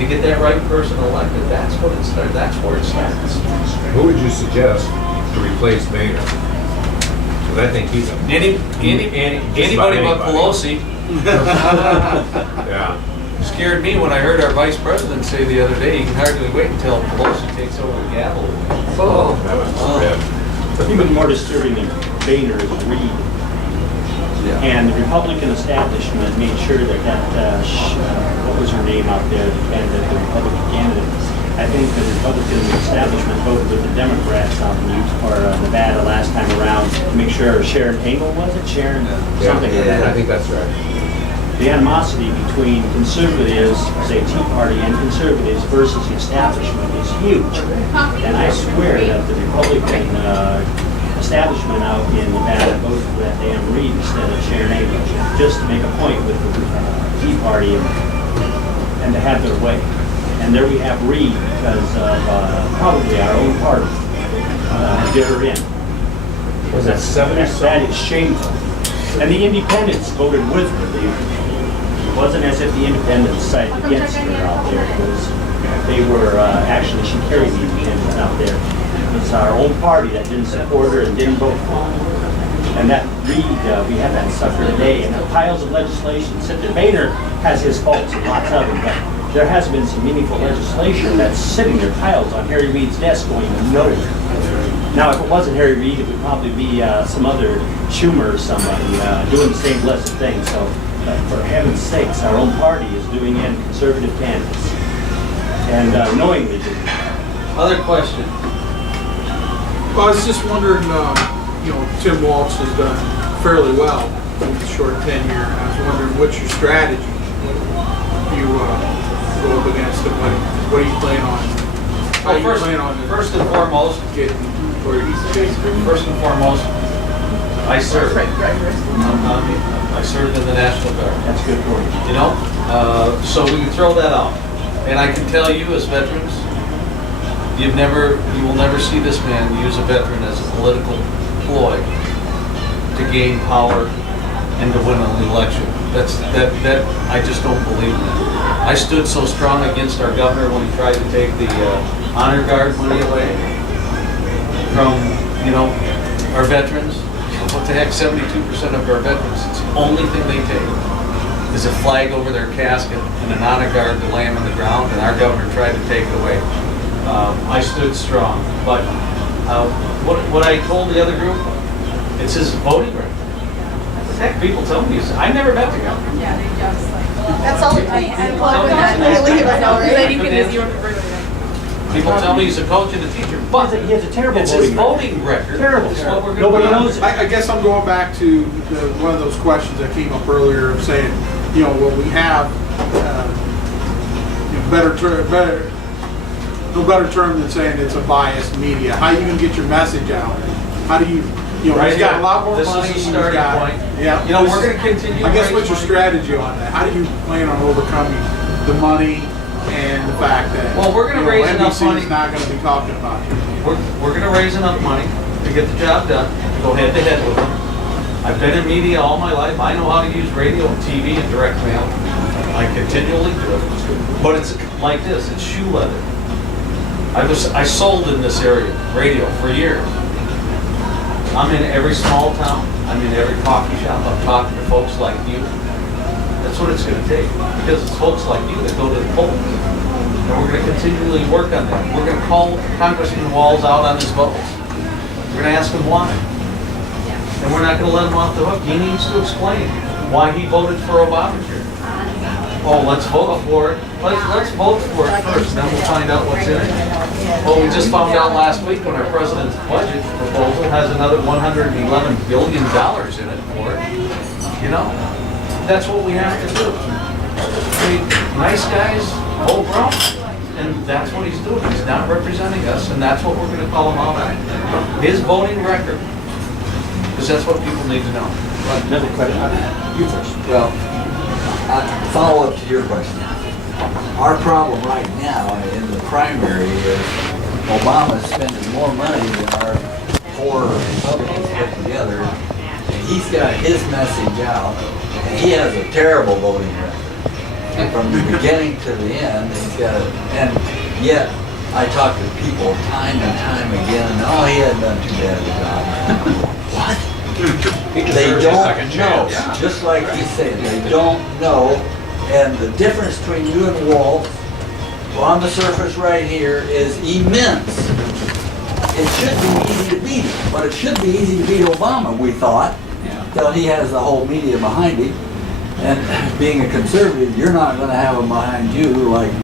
to get that right person elected, that's what it starts. That's where it starts. Who would you suggest to replace Boehner? Because I think he's a... Anybody but Pelosi. Yeah. Scared me when I heard our vice president say the other day, you can hardly wait until Pelosi takes over the gavel. Oh, that was bad. Even more disturbing than Boehner is Reid. Yeah. And the Republican establishment made sure that what was her name out there, the candidate, the Republican candidate, I think the Republican establishment voted with the Democrats out in Nevada last time around to make sure Sharon Engel, was it? Sharon something like that. I think that's right. The animosity between conservatives, say Tea Party, and conservatives versus the establishment is huge. And I swear that the Republican establishment out in Nevada voted for that damn Reid instead of Sharon Engel, just to make a point with the Tea Party and to have their way. And there we have Reid because of probably our own party did her in. Was that 70? That is shameful. And the independents voted with her. It wasn't as if the independents sided against her out there, because they were, actually, she carried the independents out there. It's our own party that didn't support her and didn't vote for her. And that Reid, we have that sucker today, and the piles of legislation. Senator Boehner has his faults and lots of them, but there has been some meaningful legislation that's sitting there, piles on Harry Reid's desk going nowhere. Now, if it wasn't Harry Reid, it would probably be some other Schumer or somebody doing the same blessed thing. So, for heaven's sakes, our own party is doing in conservative candidates, and knowingly doing it. Other question. Well, I was just wondering, Tim Walsh has done fairly well in his short tenure, and I was wondering what's your strategy? If you go up against him, what do you plan on? How do you plan on First and foremost, getting where he's First and foremost, I served. I served in the National Guard. That's good for you. You know, so we can throw that out. And I can tell you, as veterans, you will never see this man use a veteran as a political ploy to gain power and to win an election. That I just don't believe in that. I stood so strong against our governor when he tried to take the honor guard money away from, our veterans. What the heck, 72% of our veterans, it's the only thing they take is a flag over their casket and an honor guard to lay them on the ground, and our governor tried to take it away. I stood strong, but what I told the other group, it's his voting record. Heck, people tell me, I never met the governor. Yeah, they just like. That's all I plug with that. People tell me he's a coach and a teacher, but He has a terrible it's his voting record. Terrible. It's what we're gonna Nobody do. knows it. I guess I'm going back to one of those questions that came up earlier of saying, well, we have no better term than saying it's a biased media. How are you going to get your message out? How do you, Right he's got here. a lot more This money. is the he's starting got- point. Yeah. We're going to continue. I guess to what's your raise strategy on that? How do you plan on overcoming the money and the fact that Well, we're gonna raise enough NBC money. is not going to be talking about you? We're going to raise enough money to get the job done, to go head to head with them. I've been in media all my life. I know how to use radio and TV and direct mail. I continually do it. But it's like this, it's shoe leather. I sold in this area, radio, for years. I'm in every small town. I'm in every coffee shop. I'm talking to folks like you. That's what it's going to take, because it's folks like you that go to the polls. And we're going to continually work on that. We're going to call Congressman Walz out on his votes. We're going to ask him why. And we're not going to let him off the hook. He needs to explain why he voted for Obamacare. Oh, let's vote for it. Let's vote for it first, then we'll find out what's in it. Well, we just found out last week when our president's budget proposal has another $111 billion in it for it. That's what we have to do. I mean, nice guys, full grown, and that's what he's doing. He's not representing us, and that's what we're going to call him out on. His voting record, because that's what people need to know. Another question. You first. Well, follow up to your question. Our problem right now in the primary is Obama's spending more money than our poor Republicans put together. And he's got his message out, and he has a terrible voting record. from the beginning to the end. He's got it, and yet I talk to people time and time again, and oh, he hadn't done too bad a job. What? He They deserves a don't second know, chance. just like he said, they don't know, and the difference between you and Walt, on the surface right here, is immense. It should be easy to beat him, but it should be easy to beat Obama, we thought, till he has the whole media behind him. And being a conservative, you're not gonna have them behind you like